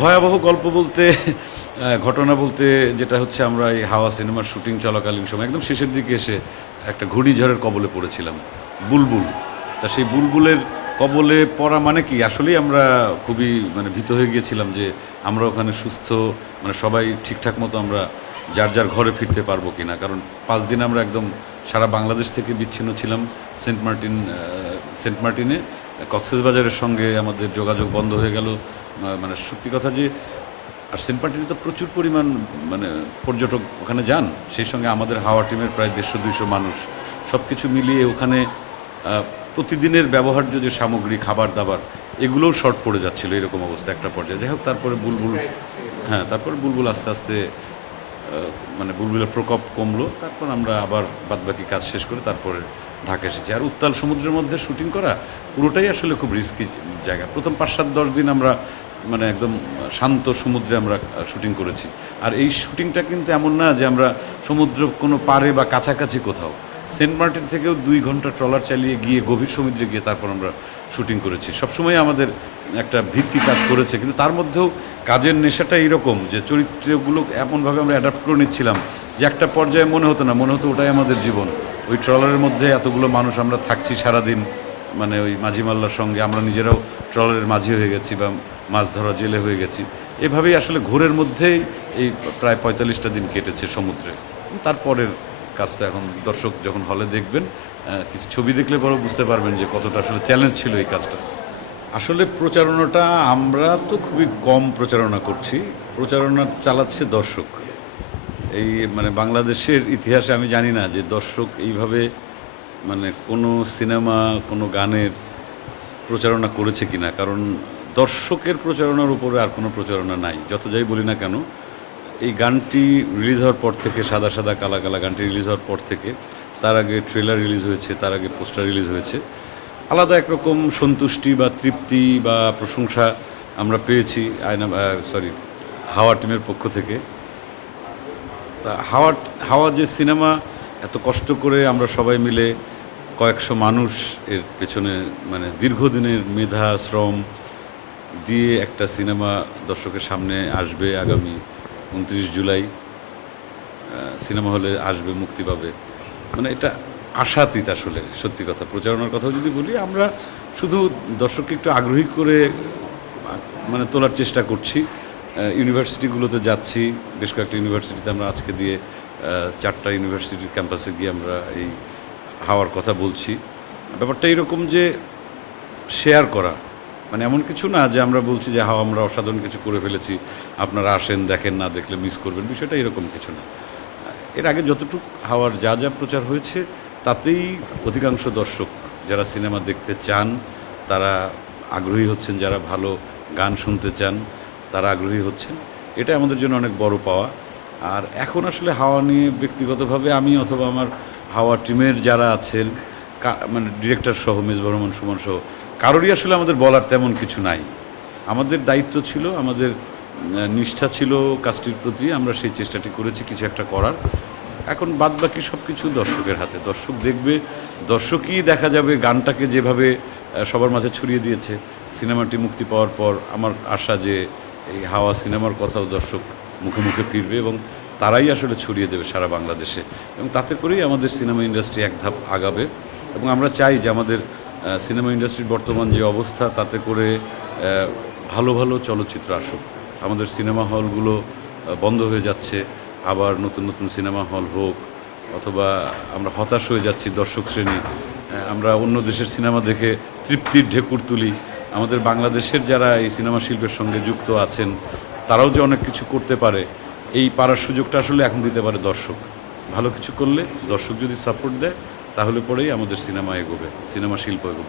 ভয়াবহ গল্প বলতে ঘটনা বলতে যেটা হচ্ছে আমরা এই হাওয়া সিনেমার শুটিং চলাকালীন সময় একদম শেষের দিকে এসে একটা ঘূর্ণিঝড়ের কবলে পড়েছিলাম, বুলবুল। তা সেই বুলবুলের কবলে পড়া মানে কি? আসলেই আমরা খুবই মানে ভীত হয়ে গিয়েছিলাম যে আমরা ওখানে সুস্থ মানে সবাই ঠিকঠাক মতো আমরা যার যার ঘরে ফিরতে পারব কি না কারণ পাঁচ দিন আমরা একদম সারা বাংলাদেশ থেকে বিচ্ছিন্ন ছিলাম সেন্ট মার্টিন সেন্ট মার্টিনে। কক্সেস বাজারের সঙ্গে আমাদের যোগাযোগ বন্ধ হয়ে গেল। মানে সত্যি কথা যে আর সেন্ট মার্টিনে তো প্রচুর পরিমাণ মানে পর্যটক ওখানে যান। সেই সঙ্গে আমাদের হাওয়া টিমের প্রায় দেড়শো দুইশো মানুষ। সব কিছু মিলিয়ে ওখানে প্রতিদিনের ব্যবহার্য যে সামগ্রী খাবার দাবার এগুলোও শর্ট পড়ে যাচ্ছিল এরকম অবস্থা একটা পর্যায়ে। যাই হোক তারপরে বুলবুল হ্যাঁ তারপরে বুলবুল আস্তে আস্তে মানে বুলবুলের প্রকোপ কমলো, তারপর আমরা আবার বাদবাকি কাজ শেষ করে তারপরে ঢাকা এসেছি। আর উত্তাল সমুদ্রের মধ্যে শুটিং করা পুরোটাই আসলে খুব রিস্কি জায়গা। প্রথম পাঁচ সাত দশ দিন আমরা মানে একদম শান্ত সমুদ্রে আমরা শুটিং করেছি। আর এই শুটিংটা কিন্তু এমন না যে আমরা সমুদ্র কোনো পারে বা কাছাকাছি কোথাও। সেন্ট মার্টিন থেকেও দুই ঘণ্টা ট্রলার চালিয়ে গিয়ে গভীর সমুদ্রে গিয়ে তারপর আমরা শুটিং করেছি। সবসময় আমাদের একটা ভিত্তি কাজ করেছে, কিন্তু তার মধ্যেও কাজের নেশাটা এইরকম যে চরিত্রগুলো এমনভাবে আমরা অ্যাডাপ্ট করে নিচ্ছিলাম যে একটা পর্যায়ে মনে হতো না, মনে হতো ওটাই আমাদের জীবন। ওই ট্রলারের মধ্যে এতগুলো মানুষ আমরা থাকছি সারাদিন মানে ওই মাঝি মাল্লার সঙ্গে, আমরা নিজেরাও ট্রলারের মাঝি হয়ে গেছি বা মাছ ধরা জেলে হয়ে গেছি। এভাবেই আসলে ঘোরের মধ্যেই এই প্রায় পঁয়তাল্লিশটা দিন কেটেছে সমুদ্রে। তারপরের কাজ তো এখন দর্শক যখন হলে দেখবেন কিছু ছবি দেখলে পরে বুঝতে পারবেন যে কতটা আসলে চ্যালেঞ্জ ছিল এই কাজটা। আসলে প্রচারণাটা আমরা তো খুবই কম প্রচারণা করছি, প্রচারণা চালাচ্ছে দর্শক। এই মানে বাংলাদেশের ইতিহাসে আমি জানি না যে দর্শক এইভাবে মানে কোনো সিনেমা, কোনো গানের প্রচারণা করেছে কিনা, কারণ দর্শকের প্রচারণার উপরে আর কোনো প্রচারণা নাই, যত যাই বলি না কেন। এই গানটি রিলিজ হওয়ার পর থেকে, সাদা সাদা, কালা কালা গানটি রিলিজ হওয়ার পর থেকে, তার আগে ট্রেলার রিলিজ হয়েছে, তার আগে পোস্টার রিলিজ হয়েছে। আলাদা একরকম সন্তুষ্টি বা তৃপ্তি বা প্রশংসা আমরা পেয়েছি আয়না সরি হাওয়া টিমের পক্ষ থেকে। তা হাওয়া হাওয়া যে সিনেমা, এত কষ্ট করে আমরা সবাই মিলে কয়েকশো মানুষ এর পেছনে মানে দীর্ঘদিনের মেধা, শ্রম দিয়ে একটা সিনেমা দর্শকের সামনে আসবে আগামী উনত্রিশ জুলাই সিনেমা হলে আসবে, মুক্তি পাবে। মানে এটা আশাতীত আসলে, সত্যি কথা। প্রচারণার কথা যদি বলি, আমরা শুধু দর্শককে একটু আগ্রহী করে মানে তোলার চেষ্টা করছি। ইউনিভার্সিটিগুলোতে যাচ্ছি। বেশ কয়েকটা ইউনিভার্সিটিতে আমরা আজকে দিয়ে চারটা ইউনিভার্সিটির ক্যাম্পাসে গিয়ে আমরা এই হাওয়ার কথা বলছি। ব্যাপারটা এরকম যে, শেয়ার করা মানে এমন কিছু না যে আমরা বলছি যে হাওয়া আমরা অসাধারণ কিছু করে ফেলেছি। আপনারা আসেন, দেখেন, না দেখলে মিস করবেন। বিষয়টা এরকম কিছু না। এর আগে যতটুকু হাওয়ার যা যা প্রচার হয়েছে, তাতেই অধিকাংশ দর্শক যারা সিনেমা দেখতে চান, তারা আগ্রহী হচ্ছেন, যারা ভালো গান শুনতে চান, তারা আগ্রহী হচ্ছেন। এটা আমাদের জন্য অনেক বড় পাওয়া। আর এখন আসলে হাওয়া নিয়ে ব্যক্তিগতভাবে আমি অথবা আমার হাওয়া টিমের যারা আছেন মানে ডিরেক্টর সহ মেজবর রহমান সুমন সহ কারোরই আসলে আমাদের বলার তেমন কিছু নাই। আমাদের দায়িত্ব ছিল, আমাদের নিষ্ঠা ছিল কাজটির প্রতি, আমরা সেই চেষ্টাটি করেছি কিছু একটা করার। এখন বাদ বাকি সব কিছু দর্শকের হাতে। দর্শক দেখবে, দর্শকই দেখা যাবে গানটাকে যেভাবে সবার মাঝে ছড়িয়ে দিয়েছে। সিনেমাটি মুক্তি পাওয়ার পর আমার আশা যে এই হাওয়া সিনেমার কথাও দর্শক মুখে মুখে ফিরবে এবং তারাই আসলে ছড়িয়ে দেবে সারা বাংলাদেশে। এবং তাতে করেই আমাদের সিনেমা ইন্ডাস্ট্রি এক ধাপ আগাবে। এবং আমরা চাই যে আমাদের সিনেমা ইন্ডাস্ট্রির বর্তমান যে অবস্থা, তাতে করে ভালো ভালো চলচ্চিত্র আসুক। আমাদের সিনেমা হলগুলো বন্ধ হয়ে যাচ্ছে। আবার নতুন নতুন সিনেমা হল হোক, অথবা আমরা হতাশ হয়ে যাচ্ছি দর্শক শ্রেণি। আমরা অন্য দেশের সিনেমা দেখে তৃপ্তির ঢেকুর তুলি। আমাদের বাংলাদেশের যারা এই সিনেমা শিল্পের সঙ্গে যুক্ত আছেন, তারাও যে অনেক কিছু করতে পারে, এই পারার সুযোগটা আসলে এখন দিতে পারে দর্শক। ভালো কিছু করলে দর্শক যদি সাপোর্ট দেয় তাহলে পরেই আমাদের সিনেমা এগোবে সিনেমা শিল্প এগোবে।